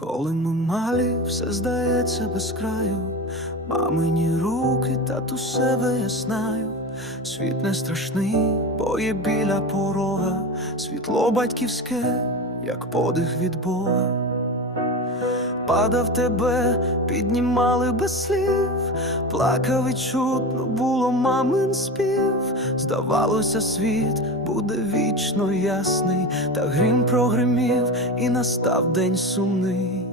Коли ми малі, все здається без краю. Мамині руки, татусе вияснаю. Світ не страшний, бо є біля порога, світло батьківське, як подих від Бога. Падав тебе, піднімали без слів, плакав і чутно було мамин спів. Здавалося, світ буде вічно ясний, та грім прогримів, і настав день сумний.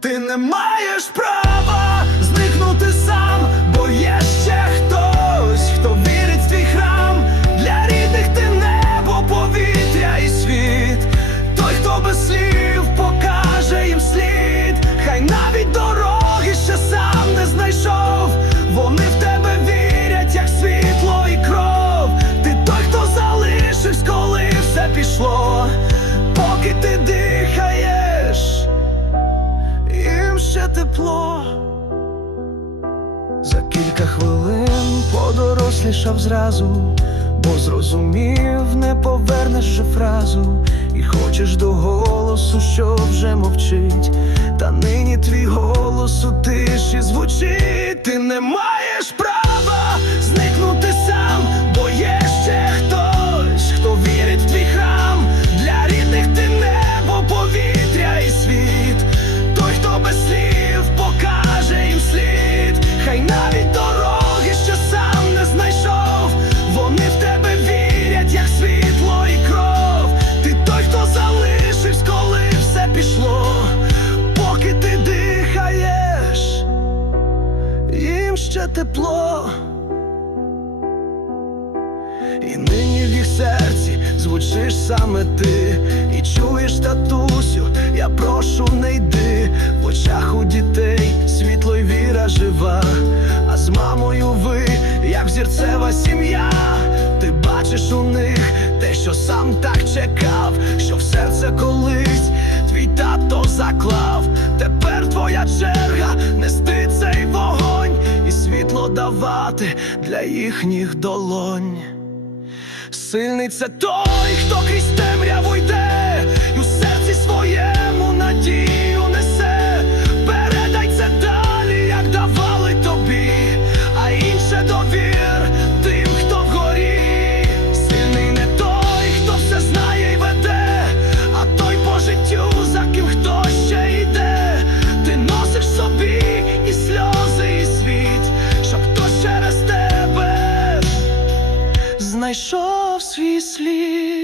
Ти не маєш права кілька хвилин подорослішав зразу, бо зрозумів, не повернеш же фразу, і хочеш до голосу, що вже мовчить. Та нині твій голос у тиші звучить. Ти не маєш права тепло. І нині в їх серці звучиш саме ти, і чуєш татусю, я прошу, не йди. В очах у дітей світло й віра жива, а з мамою ви, як зірцева сім'я, ти бачиш у них те, що сам так чекав, що в серце колись твій тато заклав. Тепер твоя черга світло давати для їхніх долонь. Сильний це той, хто крізь темряву йде, знайшов свій слід.